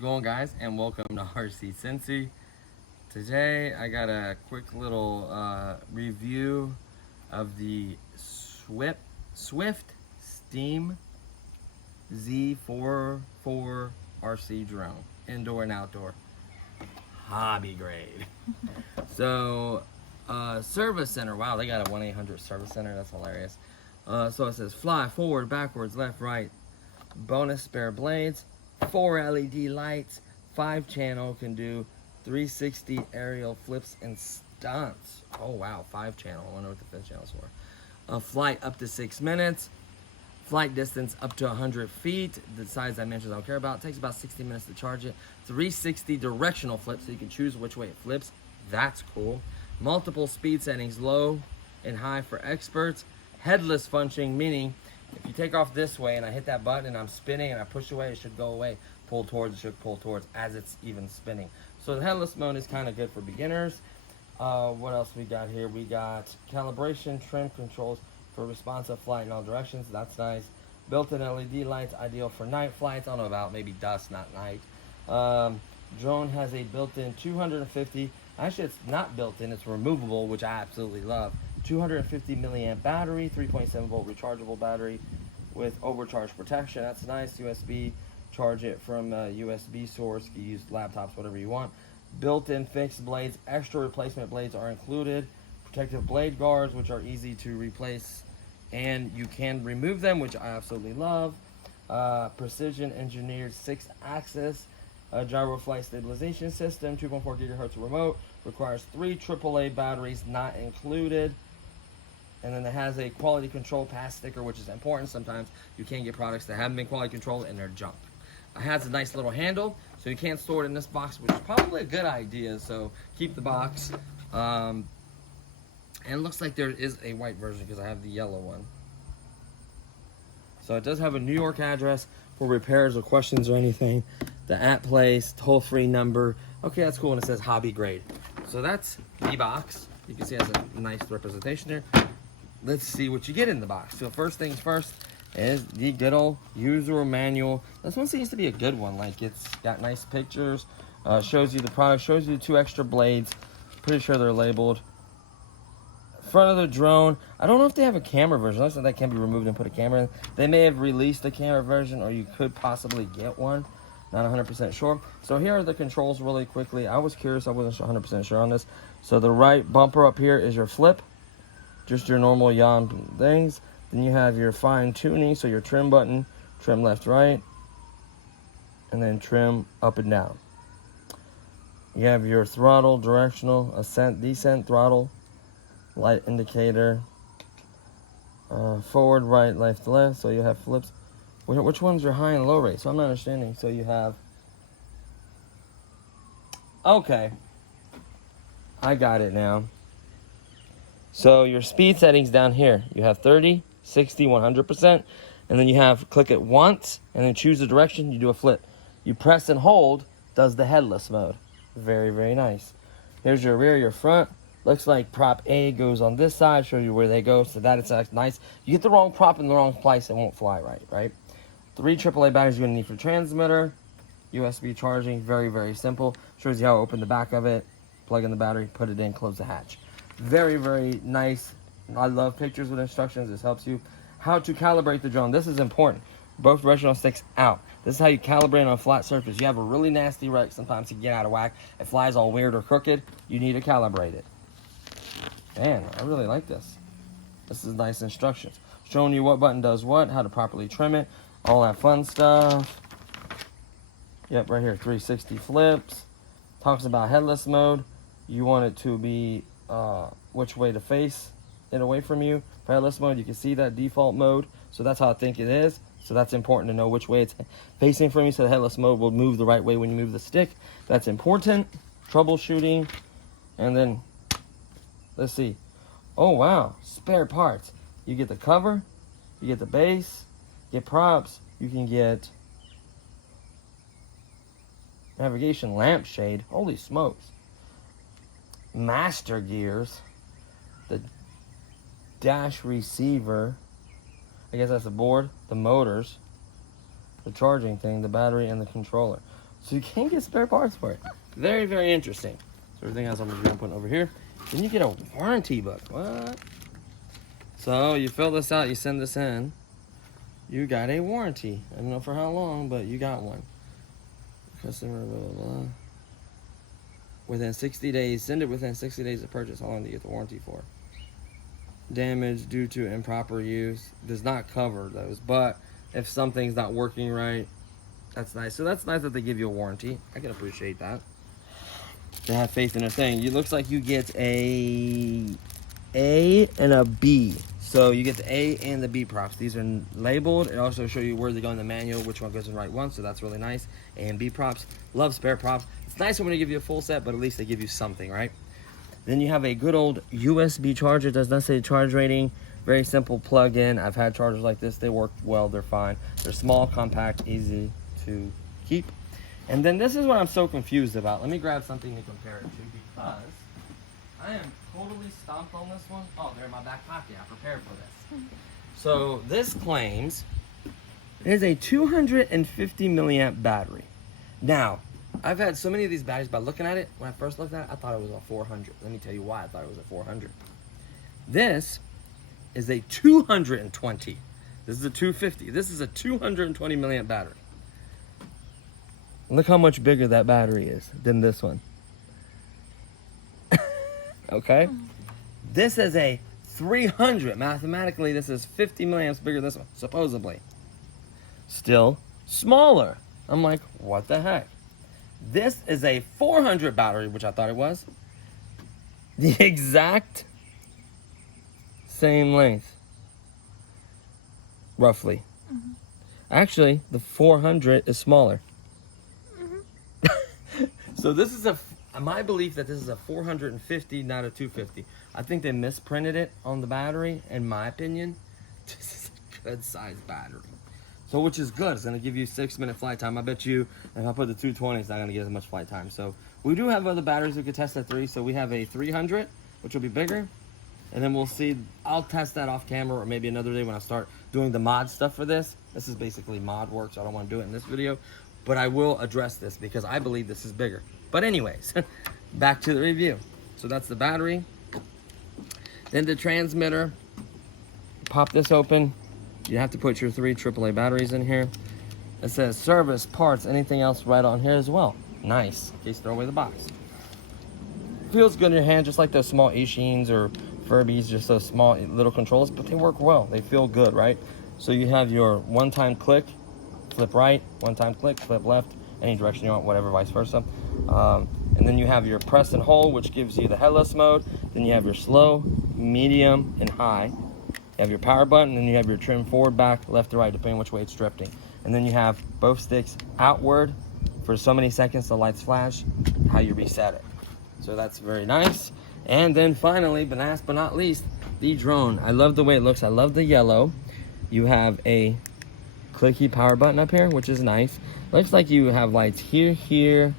Going, guys, and welcome to RC Cincy. Today I got a quick little review of the Swift Steam z44 RC drone, indoor and outdoor, hobby grade. So service center, wow, they got a 1-800 service center. That's hilarious. So it says fly forward, backwards, left, right, bonus spare blades, 4 LED lights, 5-channel, can do 360 aerial flips and stunts. Oh wow, 5-channel. I wonder what the 5th channel is for. A flight up to 6 minutes. Flight distance up to 100 feet. The size dimensions I don't care about. It takes about 60 minutes to charge it. 360 directional flips, so you can choose which way it flips. That's cool. Multiple speed settings, low and high for experts. Headless functioning, meaning if you take off this way and I hit that button and I'm spinning and I push away, it should go away. Pull towards, it should pull towards as it's even spinning. So the headless mode is kind of good for beginners. What else we got here? We got calibration, trim controls for responsive flight in all directions. That's nice. Built-in LED lights, ideal for night flights. I don't know about maybe dusk, not night. Drone has a built-in 250. Actually, it's not built-in. It's removable, which I absolutely love. 250 milliamp battery, 3.7 volt rechargeable battery with overcharge protection. That's nice. USB, charge it from a USB source. You use laptops, whatever you want. Built-in fixed blades. Extra replacement blades are included. Protective blade guards, which are easy to replace, and you can remove them, which I absolutely love. Precision engineered 6-axis gyro flight stabilization system. 2.4 gigahertz remote. Requires 3 AAA batteries, not included. And then it has a quality control pass sticker, which is important. Sometimes you can't get products that haven't been quality controlled and they're junk. It has a nice little handle, so you can't store it in this box, which is probably a good idea. So keep the box. And it looks like there is a white version because I have the yellow one. So it does have a New York address for repairs or questions or anything. The at place, toll-free number. Okay, that's cool. And it says hobby grade. So that's the box. You can see it has a nice representation there. Let's see what you get in the box. So first things first is the good old user manual. This one seems to be a good one. Like, it's got nice pictures, shows you the product, shows you 2 extra blades. Pretty sure they're labeled. Front of the drone, I don't know if they have a camera version. Looks like that can be removed and put a camera in. They may have released a camera version, or you could possibly get one. Not 100% sure. So here are the controls really quickly. I was curious. I wasn't 100% sure on this. So the right bumper up here is your flip. Just your normal yawn things. Then you have your fine tuning. So your trim button. Trim left, right. And then trim up and down. You have your throttle, directional, ascent, descent, throttle. Light indicator. Forward, right, left, left. So you have flips. Which one's your high and low rate? So I'm not understanding. So you have... Okay. I got it now. So your speed settings down here. You have 30, 60, 100%. And then you have click it once and then choose the direction. You do a flip. You press and hold, does the headless mode. Very, very nice. Here's your rear, your front. Looks like prop A goes on this side. Show you where they go. So that is nice. You get the wrong prop in the wrong place, it won't fly right? 3 AAA batteries you're going to need for transmitter. USB charging, very, very simple. Shows you how to open the back of it. Plug in the battery, put it in, close the hatch. Very, very nice. I love pictures with instructions. This helps you. How to calibrate the drone. This is important. Both directional sticks out. This is how you calibrate on a flat surface. You have a really nasty wreck. Sometimes you get out of whack. It flies all weird or crooked. You need to calibrate it. Man, I really like this. This is nice instructions. Showing you what button does what, how to properly trim it, all that fun stuff. Yep, right here, 360 flips. Talks about headless mode. You want it to be which way to face it away from you. For headless mode, you can see that default mode. So that's how I think it is. So that's important to know which way it's facing from you, so the headless mode will move the right way when you move the stick. That's important. Troubleshooting. And then, let's see. Oh, wow. Spare parts. You get the cover. You get the base. You get props. You can get navigation lampshade. Holy smokes. Master gears. The dash receiver. I guess that's the board, the motors, the charging thing, the battery, and the controller. So you can get spare parts for it. Very, very interesting. So everything else I'm going to be putting over here. Then you get a warranty book. What? So you fill this out, you send this in. You got a warranty. I don't know for how long, but you got one. Customer, blah, blah, blah. Within 60 days, send it within 60 days of purchase. How long do you get the warranty for? Damage due to improper use does not cover those, but if something's not working right, that's nice. So that's nice that they give you a warranty. I can appreciate that. They have faith in their thing. It looks like you get a and a B. So you get the A and the B props. These are labeled. It also shows you where they go in the manual, which one goes in the right one. So that's really nice. A and B props. Love spare props. It's nice when they give you a full set, but at least they give you something, right? Then you have a good old USB charger. It does not say charge rating. Very simple plug-in. I've had chargers like this. They work well. They're fine. They're small, compact, easy to keep. And then this is what I'm so confused about. Let me grab something to compare it to because I am totally stumped on this one. Oh, they're in my back pocket. I prepared for this. So this claims it is a 250 milliamp battery. Now, I've had so many of these batteries, by looking at it, when I first looked at it, I thought it was a 400. Let me tell you why I thought it was a 400. This is a 220. This is a 250. This is a 220 milliamp battery. Look how much bigger that battery is than this one. Okay? This is a 300. Mathematically, this is 50 milliamps bigger than this one, supposedly. Still smaller. I'm like, what the heck? This is a 400 battery, which I thought it was. The exact same length. Roughly. Mm-hmm. Actually, the 400 is smaller. Mm-hmm. So this is my belief that this is a 450, not a 250. I think they misprinted it on the battery, in my opinion. This is a good sized battery. So which is good. It's going to give you 6-minute flight time. I bet you if I put the 220, it's not going to get as much flight time. So we do have other batteries we could test at 3. So we have a 300, which will be bigger. And then we'll see. I'll test that off camera or maybe another day when I start doing the mod stuff for this. This is basically mod work, so I don't want to do it in this video. But I will address this because I believe this is bigger. But anyways, back to the review. So that's the battery. Then the transmitter. Pop this open. You have to put your 3 AAA batteries in here. It says service, parts, anything else right on here as well. Nice. In case you throw away the box. Feels good in your hand, just like those small Ishins or Furbies, just those small little controllers, but they work well. They feel good, right? So you have your one-time click, flip right, one-time click, flip left, any direction you want, whatever, vice versa. And then you have your press and hold, which gives you the headless mode. Then you have your slow, medium, and high. You have your power button, and then you have your trim forward, back, left to right, depending which way it's drifting. And then you have both sticks outward for so many seconds the lights flash, how you reset it. So that's very nice. And then finally, but last but not least, the drone. I love the way it looks. I love the yellow. You have a clicky power button up here, which is nice. Looks like you have lights here.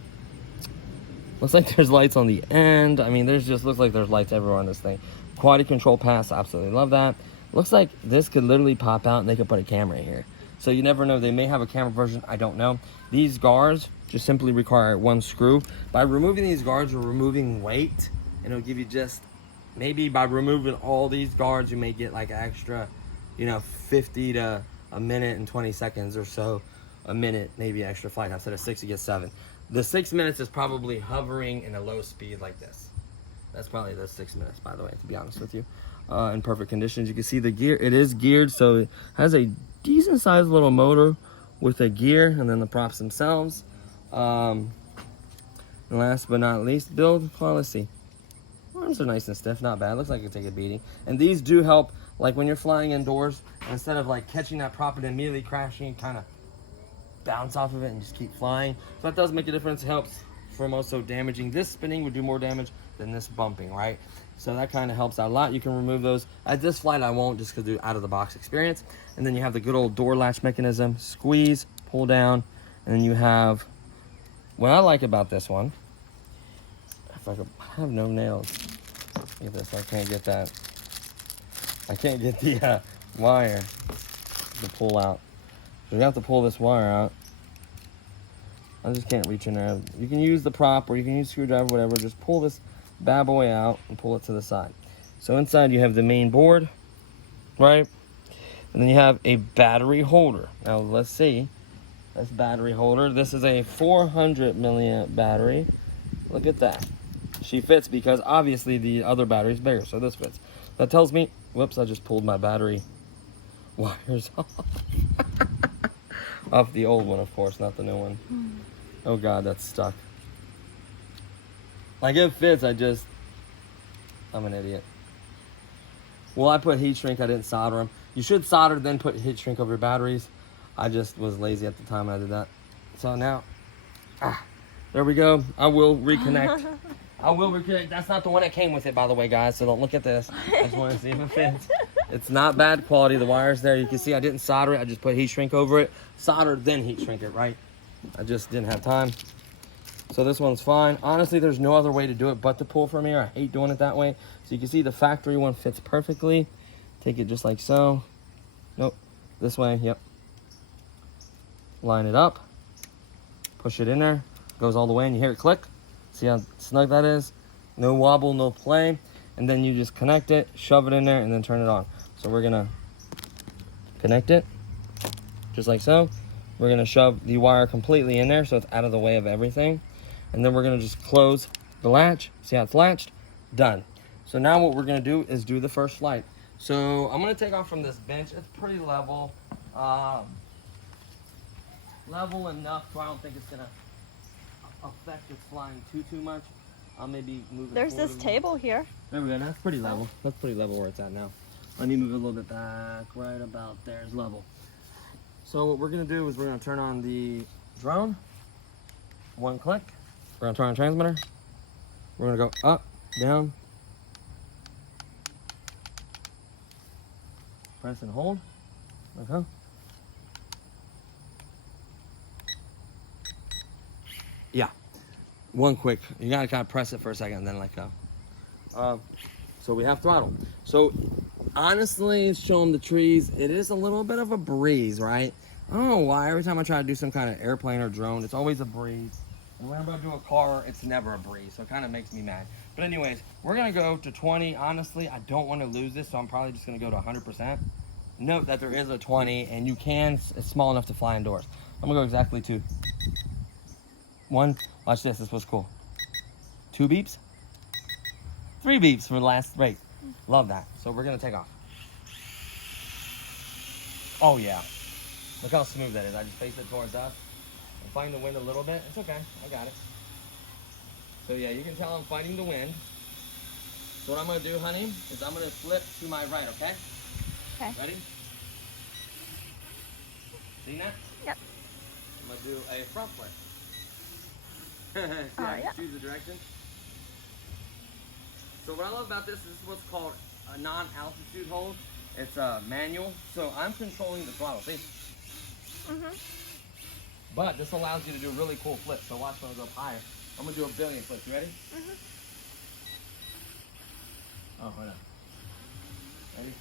Looks like there's lights on the end. I mean, looks like there's lights everywhere on this thing. Quality control pass, absolutely love that. Looks like this could literally pop out and they could put a camera here. So you never know. They may have a camera version. I don't know. These guards just simply require 1 screw. By removing these guards, you're removing weight. And it'll give you just, maybe by removing all these guards, you may get like an extra, 50 to a minute and 20 seconds or so. A minute, maybe extra flight time. Instead of 6, you get 7. The 6 minutes is probably hovering in a low speed like this. That's probably the 6 minutes, by the way, to be honest with you. In perfect conditions. You can see the gear. It is geared, so it has a decent sized little motor with a gear, and then the props themselves. And last but not least, build quality. arms are nice and stiff, not bad. Looks like it could take a beating. And these do help, like when you're flying indoors, instead of like catching that prop and immediately crashing, kind of bounce off of it and just keep flying. So that does make a difference. It helps from also damaging. This spinning would do more damage than this bumping, right? So that kind of helps out a lot. You can remove those. At this flight, I won't, just because they're out of the box experience. And then you have the good old door latch mechanism. Squeeze, pull down, and then you have, what I like about this one, if I could, I have no nails. Look at this, I can't get that. I can't get the wire to pull out. So you have to pull this wire out. I just can't reach in there. You can use the prop or you can use screwdriver, whatever. Just pull this bad boy out and pull it to the side. So inside you have the main board, right? And then you have a battery holder. Now let's see. This battery holder. This is a 400 milliamp battery. Look at that. She fits because obviously the other battery is bigger, so this fits. That tells me, whoops, I just pulled my battery wires off. Off the old one, of course, not the new one. Oh God, that's stuck. Like it fits, I'm an idiot. Well, I put heat shrink, I didn't solder them. You should solder, then put heat shrink over your batteries. I just was lazy at the time I did that. So now, there we go. I will reconnect. I will reconnect. That's not the one that came with it, by the way, guys. So don't look at this. I just want to see if it fits. It's not bad quality. The wire's there. You can see I didn't solder it. I just put heat shrink over it. Solder, then heat shrink it, right? I just didn't have time. So this one's fine. Honestly, there's no other way to do it but to pull from here. I hate doing it that way. So you can see the factory one fits perfectly. Take it just like so. Nope. This way, yep. Line it up. Push it in there. Goes all the way and you hear it click. See how snug that is? No wobble, no play. And then you just connect it, shove it in there, and then turn it on. So we're gonna connect it, just like so. We're gonna shove the wire completely in there so it's out of the way of everything. And then we're gonna just close the latch. See how it's latched? Done. So now what we're gonna do is do the first flight. So I'm gonna take off from this bench. It's pretty level. Level enough so I don't think it's gonna affect its flying too much. I'll maybe move it. There's this table here. There we go. That's pretty level. That's pretty level where it's at now. Let me move it a little bit back. Right about there is level. So what we're gonna do is we're gonna turn on the drone. One click. We're gonna turn on the transmitter. We're gonna go up, down, press and hold. Okay. Yeah. One quick. You gotta kind of press it for a second and then let go. So we have throttle. So honestly, it's showing the trees. It is a little bit of a breeze, right? I don't know why. Every time I try to do some kind of airplane or drone, it's always a breeze. And whenever I do a car, it's never a breeze. So it kind of makes me mad. But anyways, we're gonna go to 20. Honestly, I don't want to lose this, so I'm probably just gonna go to 100%. Note that there is a 20, and you can. It's small enough to fly indoors. I'm gonna go exactly to 1. Watch this. This was cool. 2 beeps. 3 beeps for the last rate. Love that. So we're gonna take off. Oh yeah. Look how smooth that is. I just faced it towards us. I'm fighting the wind a little bit. It's okay. I got it. So yeah, you can tell I'm fighting the wind. So what I'm gonna do, honey, is I'm gonna flip to my right, okay? Okay. Ready? See that? Yep. I'm gonna do a front flip. See, I can choose the direction. So what I love about this is what's called a non-altitude hold. It's a manual, so I'm controlling the throttle. See? But this allows you to do really cool flips. So watch when I go up higher. I'm gonna do a billion flips. You ready? Oh, hold on. Ready?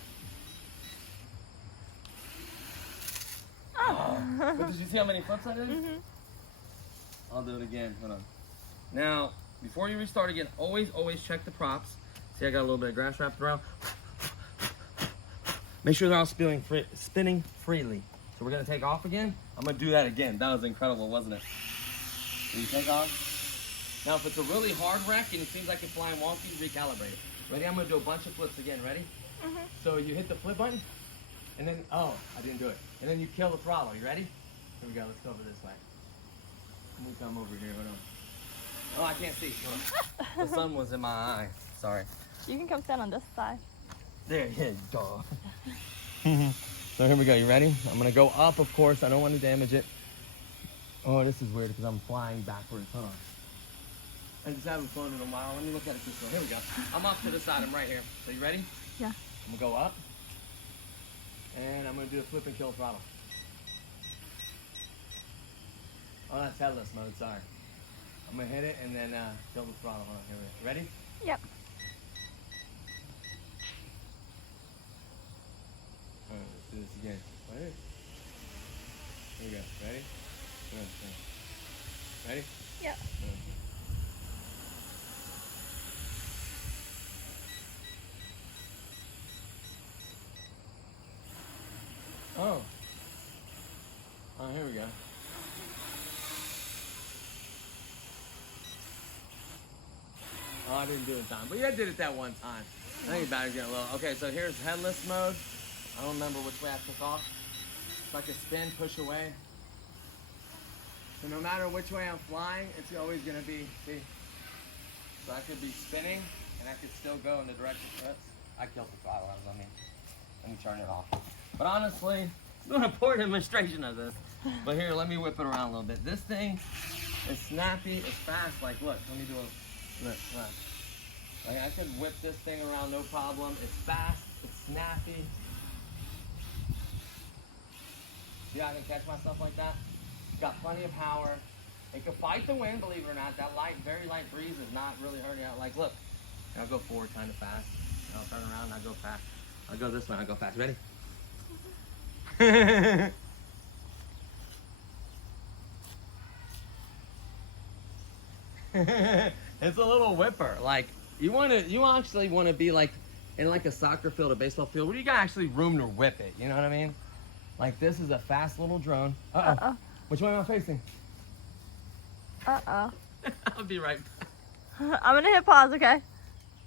Oh! But did you see how many flips I did? I'll do it again. Hold on. Now, before you restart again, always check the props. See, I got a little bit of grass wrapped around. Make sure they're all spinning freely. So we're gonna take off again. I'm gonna do that again. That was incredible, wasn't it? So you take off. Now, if it's a really hard wreck and it seems like it's flying wonky, recalibrate it. Ready? I'm gonna do a bunch of flips again. Ready? So you hit the flip button, and then, oh, I didn't do it. And then you kill the throttle. You ready? Here we go. Let's go over this way. Let me come over here. Hold on. Oh, I can't see. Hold on. The sun was in my eye. sorry. You can come stand on this side. There you go. So here we go. You ready? I'm gonna go up, of course. I don't want to damage it. Oh, this is weird because I'm flying backwards. Hold on. I just haven't flown in a while. Let me look at it this way. Here we go. I'm off to the side. I'm right here. So you ready? Yeah. I'm gonna go up, and I'm gonna do a flip and kill throttle. Oh, that's headless mode. Sorry. I'm gonna hit it and then kill the throttle. Hold on. Here we go. Ready? Yep. All right, let's do this again. Ready? Here we go. Ready? Good. Ready? Yep. Good. Oh. Oh, here we go. Oh, I didn't do it time, but yeah, I did it that one time. I think the battery's getting low. Okay, so here's headless mode. I don't remember which way I took off. It's like a spin, push away. So no matter which way I'm flying, it's always gonna be, see? So I could be spinning, and I could still go in the direction. Oops, I killed the throttle. Let me turn it off. But honestly, I'm doing a poor demonstration of this. But here, let me whip it around a little bit. This thing is snappy, it's fast. Like, look, let me do a look. Like, I could whip this thing around, no problem. It's fast, it's snappy. See how I can catch myself like that? It's got plenty of power. It can fight the wind, believe it or not. That light, very light breeze is not really hurting out. Like, look, I'll go forward kind of fast. I'll turn around and I'll go fast. I'll go this way, I'll go fast. Ready? It's a little whipper. Like, you actually want to be like in like a soccer field, a baseball field, where you got actually room to whip it. You know what I mean? Like, this is a fast little drone. Uh-oh. Which way am I facing? Uh-oh. I'll be right back. I'm gonna hit pause, okay?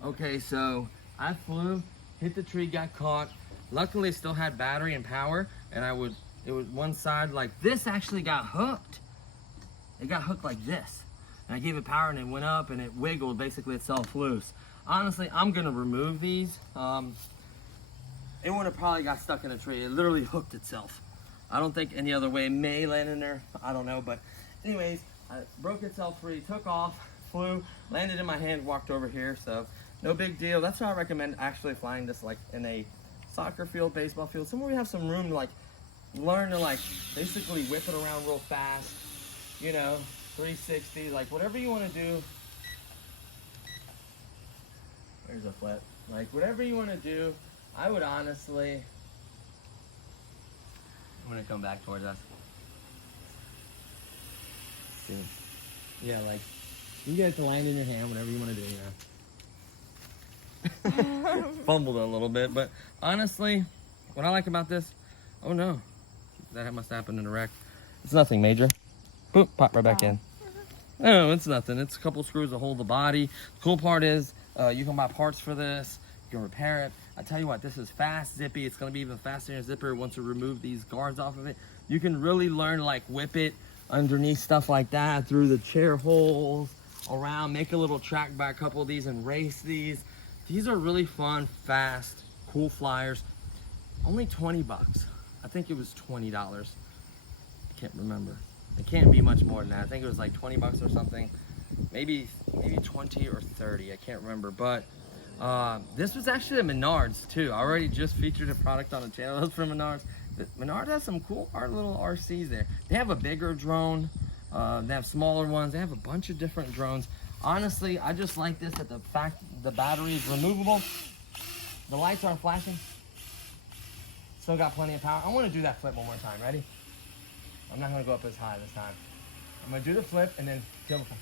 Okay, so I flew, hit the tree, got caught. Luckily, it still had battery and power, and it was one side like this actually got hooked. It got hooked like this. And I gave it power and it went up and it wiggled basically itself loose. Honestly, I'm gonna remove these. It would have probably got stuck in a tree. It literally hooked itself. I don't think any other way. It may land in there, I don't know. But anyways, I broke itself free, took off, flew, landed in my hand, walked over here. So no big deal. That's why I recommend actually flying this like in a soccer field, baseball field, somewhere we have some room to like learn to like basically whip it around real fast, you know, 360, like whatever you want to do. There's a flip. Like whatever you want to do, I would honestly, I'm gonna come back towards us. See. Yeah, like you get it to land in your hand, whatever you want to do, you know. Fumbled a little bit, but honestly, what I like about this, oh no, that must happen in a wreck. It's nothing major. Boop, pop right back in. No, it's nothing. It's a couple screws to hold the body. The cool part is you can buy parts for this. You can repair it. I tell you what, this is fast, zippy. It's gonna be even faster in a zipper once you remove these guards off of it. You can really learn to like whip it underneath stuff like that, through the chair holes, around, make a little track by a couple of these and race these. These are really fun, fast, cool flyers. Only 20 bucks. I think it was $20. I can't remember. It can't be much more than that. I think it was like 20 bucks or something. Maybe 20 or 30. I can't remember. But this was actually at Menards too. I already just featured a product on the channel. That's from Menards. Menards has some cool little RCs there. They have a bigger drone. They have smaller ones. They have a bunch of different drones. Honestly, I just like this that the fact the battery is removable. The lights aren't flashing. Still got plenty of power. I want to do that flip one more time. Ready? I'm not going to go up as high this time. I'm going to do the flip and then kill the flip.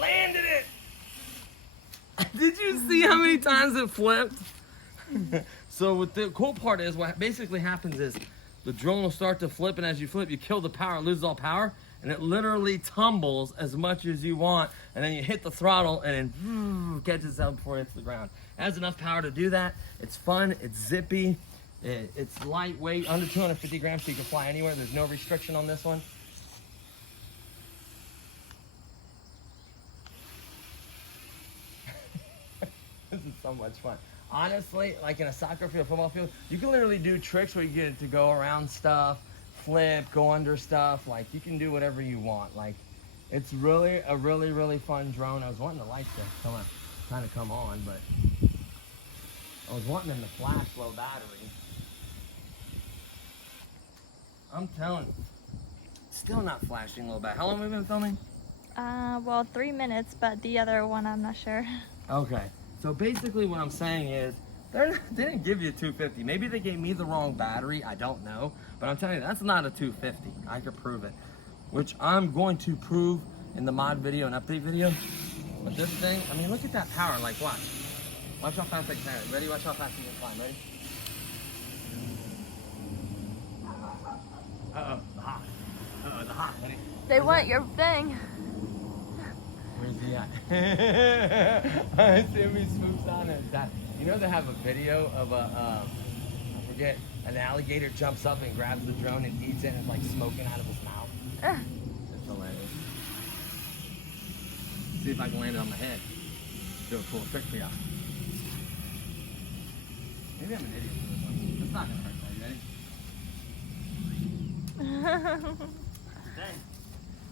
Landed it! Did you see how many times it flipped? So what the cool part is, what basically happens is the drone will start to flip, and as you flip, you kill the power, it loses all power, and it literally tumbles as much as you want, and then you hit the throttle and then catches itself before it hits the ground. It has enough power to do that. It's fun, it's zippy, it's lightweight, under 250 grams, so you can fly anywhere. There's no restriction on this one. so much fun. Honestly, like in a soccer field, football field, you can literally do tricks where you get it to go around stuff, flip, go under stuff. Like you can do whatever you want. Like it's really a really fun drone. I was wanting the lights to kind of come on, but I was wanting them to flash low battery. I'm telling you, still not flashing low battery. How long have we been filming? Well, 3 minutes, but the other one I'm not sure. Okay, so basically what I'm saying is, they didn't give you a 250. Maybe they gave me the wrong battery, I don't know. But I'm telling you, that's not a 250. I could prove it. Which I'm going to prove in the mod video and update video. But this thing, I mean, look at that power, like watch. Watch how fast I can carry it. Ready? Watch how fast you can climb, ready? Uh-oh, the hawk. Uh-oh, the hawk, buddy. They want your thing. Where's he at? I see him, he swoops on it. You know they have a video of I forget, an alligator jumps up and grabs the drone and eats it and it's like smoking out of his mouth. It's hilarious. See if I can land it on my head. Do a cool trick for y'all. Maybe I'm an idiot for this one. It's not gonna hurt though, you ready? Dang.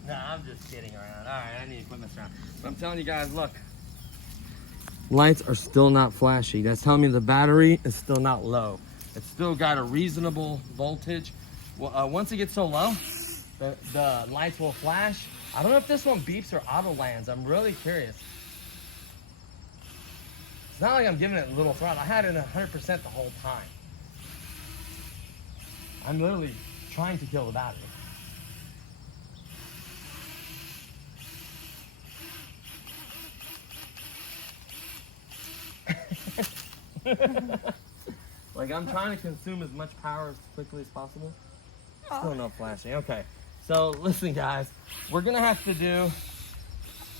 No, I'm just kidding around. Alright, I need to put this around. But I'm telling you guys, look. Lights are still not flashy. That's telling me the battery is still not low. It's still got a reasonable voltage. Well, once it gets so low, the lights will flash. I don't know if this one beeps or auto lands. I'm really curious. It's not like I'm giving it a little throttle. I had it 100% the whole time. I'm literally trying to kill the battery. Like I'm trying to consume as much power as quickly as possible. Still no flashing. Okay, so listen guys, we're gonna have to do,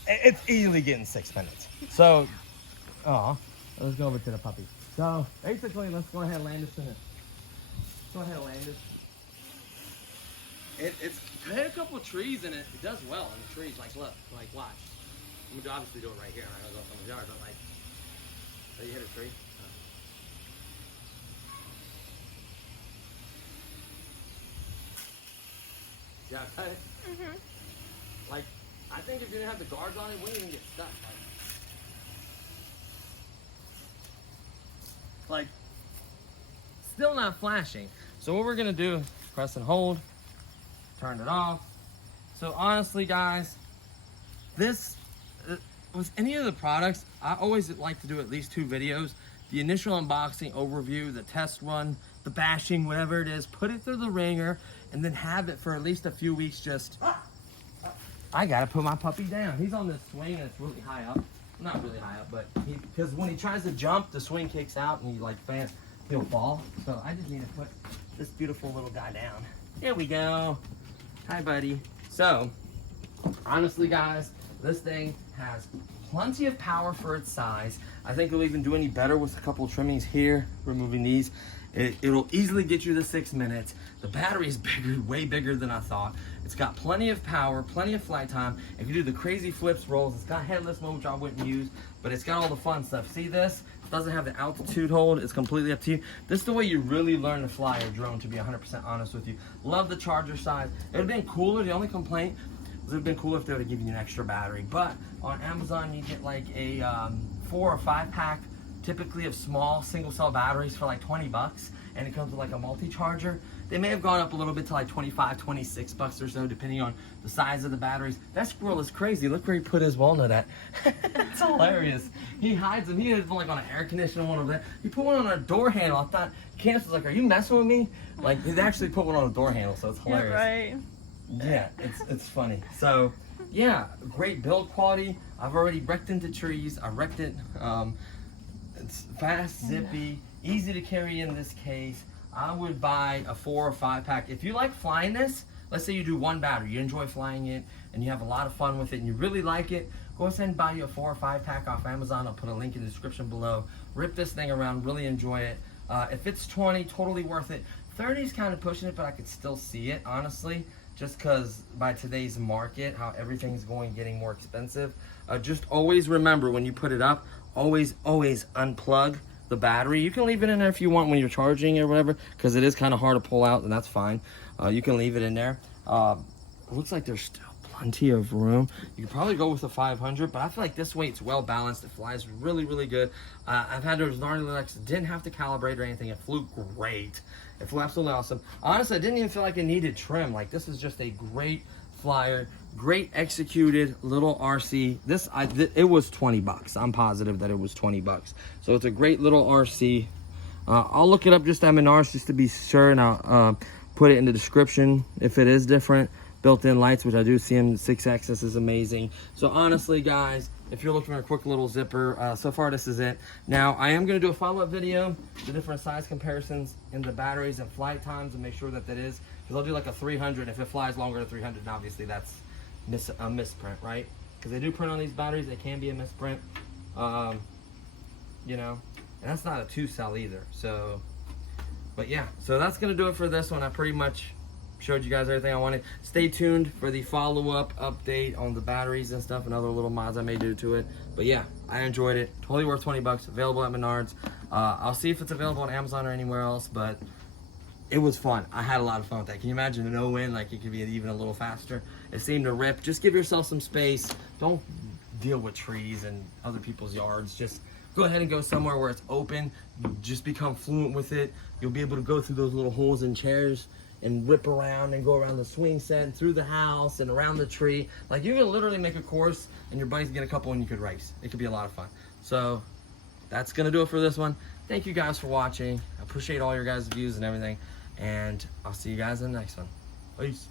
it's easily getting 6 minutes. So, let's go over to the puppy. So basically, let's go ahead and land this in it. Go ahead and land this. It's hit a couple trees and it does well in the trees. Like look, like watch. I'm gonna obviously do it right here. I'm not gonna go from the yard, but like, oh, you hit a tree. Yeah, cut it. Like, I think if you didn't have the guards on it, it wouldn't even get stuck. Like, still not flashing. So what we're gonna do, press and hold, turn it off. So honestly, guys, this, with any of the products, I always like to do at least 2 videos. The initial unboxing, overview, the test run, the bashing, whatever it is, put it through the ringer, and then have it for at least a few weeks just... I gotta put my puppy down. He's on this swing and it's really high up. Not really high up, but because when he tries to jump, the swing kicks out and he like fans, he'll fall. So I just need to put this beautiful little guy down. There we go. Hi, buddy. So, honestly, guys, this thing has plenty of power for its size. I think it'll even do any better with a couple of trimmings here, removing these. It'll easily get you to 6 minutes. The battery is bigger, way bigger than I thought. It's got plenty of power, plenty of flight time. It can do the crazy flips, rolls. It's got headless mode, which I wouldn't use, but it's got all the fun stuff. See this? It doesn't have the altitude hold. It's completely up to you. This is the way you really learn to fly a drone, to be 100% honest with you. Love the charger size. It would have been cooler. The only complaint was it would have been cooler if they would have given you an extra battery. But on Amazon, you get like a 4 or 5 pack, typically of small single cell batteries for like 20 bucks. And it comes with like a multi-charger. They may have gone up a little bit to like 25, 26 bucks or so, depending on the size of the batteries. That squirrel is crazy. Look where he put his walnut at. It's hilarious. He hides them. He had like on an air conditioner one over there. He put one on a door handle. I thought, Candace was like, are you messing with me? Like, he actually put one on a door handle, so it's hilarious. Yeah, right. Yeah, it's funny. So, yeah, great build quality. I've already wrecked into trees. I wrecked it. It's fast, zippy, easy to carry in this case. I would buy a 4 or 5 pack. If you like flying this, let's say you do 1 battery, you enjoy flying it, and you have a lot of fun with it, and you really like it, go ahead and buy you a 4 or 5 pack off Amazon. I'll put a link in the description below. Rip this thing around, really enjoy it. If it's 20, totally worth it. 30 is kind of pushing it, but I could still see it, honestly. just because by today's market, how everything's getting more expensive. Just always remember when you put it up, always unplug the battery. You can leave it in there if you want when you're charging or whatever, because it is kind of hard to pull out, and that's fine. You can leave it in there. It looks like there's still plenty of room. You could probably go with a 500, but I feel like this weight's well balanced. It flies really good. I've had those gnarly Linux, didn't have to calibrate or anything. It flew great. It flew absolutely awesome. Honestly, I didn't even feel like it needed trim. Like, this is just a great flyer, great executed little RC. It was 20 bucks. I'm positive that it was 20 bucks. So it's a great little RC. I'll look it up just at Menards just to be sure, and I'll put it in the description if it is different. Built-in lights, which I do see them. 6-axis is amazing. So honestly, guys, if you're looking for a quick little zipper, so far this is it. Now I am going to do a follow-up video, the different size comparisons in the batteries and flight times, and make sure that is, because I'll do like a 300. If it flies longer than 300, and obviously that's a misprint, right? Because they do print on these batteries, they can be a misprint, you know, and that's not a 2-cell either. So, but yeah, so that's going to do it for this one. I pretty much showed you guys everything I wanted. Stay tuned for the follow-up update on the batteries and stuff and other little mods I may do to it. But yeah, I enjoyed it. Totally worth 20 bucks. Available at Menards. I'll see if it's available on Amazon or anywhere else, but it was fun. I had a lot of fun with that. Can you imagine a no wind? Like, it could be even a little faster. It seemed to rip. Just give yourself some space. Don't deal with trees and other people's yards. Just go ahead and go somewhere where it's open. Just become fluent with it. You'll be able to go through those little holes in chairs and whip around and go around the swing set and through the house and around the tree. Like, you can literally make a course and your buddies get a couple and you could race. It could be a lot of fun. So that's gonna do it for this one. Thank you guys for watching. I appreciate all your guys' views and everything, and I'll see you guys in the next one. Peace.